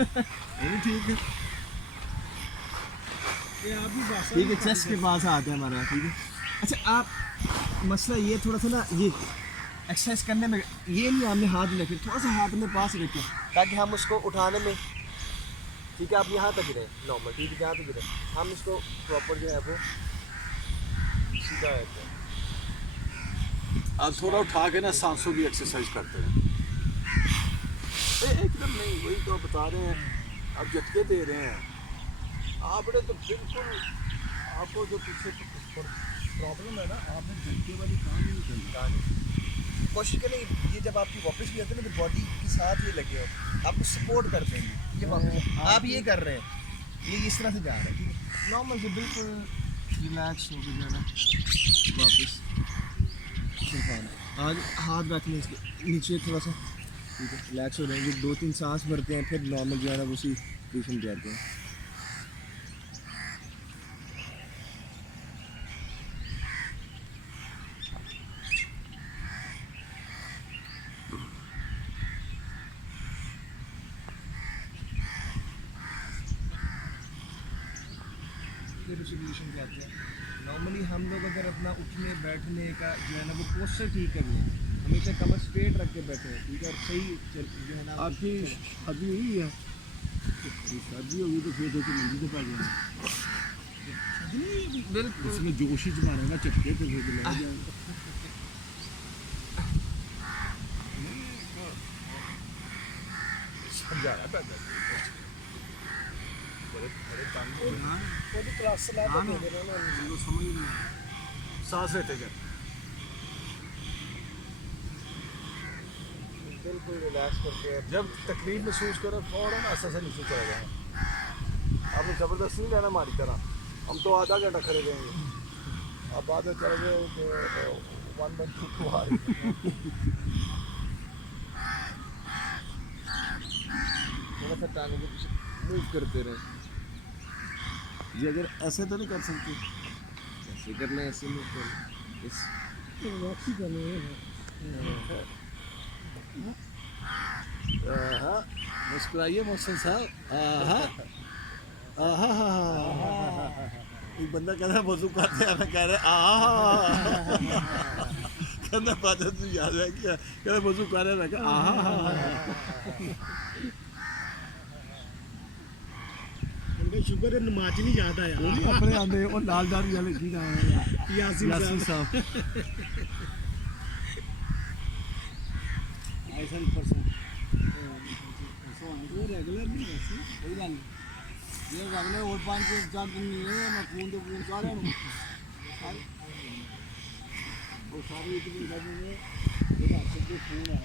ठीक है, ये आप भी बस ठीक है, चेस्ट के पास आते हैं हमारा, ठीक है। अच्छा, आप मसला ये थोड़ा सा ना, ये एक्सरसाइज करने में ये नहीं, हमने हाथ में रखे, थोड़ा सा हाथ में पास रखें ताकि हम उसको उठाने में, ठीक है, आप यहाँ तक गिरे नॉर्मल, ठीक है, जहाँ तक गिरे हम इसको प्रॉपर जो है वो सीधा रहते हैं। आप थोड़ा उठा के ना सांसों की एक्सरसाइज करते हैं। एकदम नहीं, वही तो बता रहे हैं, आप झटके दे रहे हैं। आपने तो बिल्कुल, आपको जो पीछे प्रॉब्लम है ना, आपने झटके वाली काम ही नहीं करनी। कोशिश करें ये जब आपकी वापस भी आते हैं ना, तो बॉडी के साथ ये लगे हो, आपको सपोर्ट कर देंगे। ये वापस आप ये कर रहे हैं, ये इस तरह से जा रहे हैं, ठीक है, नॉर्मल से बिल्कुल रिलैक्स होकर जाना वापस। आज हाथ रखने इसके नीचे थोड़ा सा, ठीक है, रिलैक्स हो जाएंगे, 2-3 सांस भरते हैं, फिर नॉर्मल जो है ना उसी पोजीशन में जाते हैं। उसी पोजीशन कहते हैं। नॉर्मली हम लोग अगर अपना उठने बैठने का जो है ना वो पोस्चर ठीक कर लें, हमेशा कमर स्ट्रेट रख के बैठे हैं, ठीक है, और सही जो है ना आपकी शादी हुई है? शादी होगी तो फिर देखिए मंदिर से पा जाएंगे, बिल्कुल इसमें जोश ही मारे ना चटके तो फिर लग जाएंगे। समझाया था कोई क्लास चला तो दे देना ना, समझ नहीं आया। सांस लेते जाए, बिल्कुल रिलैक्स करके। जब तकलीफ महसूस करें फ़ौरन ऐसा से नीचे चला जाए। आपने ज़बरदस्ती नहीं लेना हमारी तरह, हम तो आधा घंटा खड़े रहेंगे, अब आधे चले गए तो 1 1 2 2 आ रही। थोड़ा सा टांगों को पीछे मूव करते रहे। जी अगर ऐसे तो नहीं कर सकते, ऐसे करना है, ऐसे मूव करना, इस वापसी करनी है। मुस्कुराइए मोहसिन साहब। एक बंदा कह रहा है वजू करते हैं, मैं कह रहा कहना बात है, तुझे याद है क्या, कह रहा वजू कर रहे हैं, मैं कहा शुक्र है नमाज नहीं जाता यार, वो भी अपने आंदे और लाल दाढ़ी वाले की नाम है, यासीन साहब। ऐसा परसेंट वो रेगुलर नहीं वैसे कोई गल नहीं, ये रेगुलर और 5-4 दिन नहीं है, मैं फोन तो फोन सारे वो सारे इतनी लगे ये फोन है।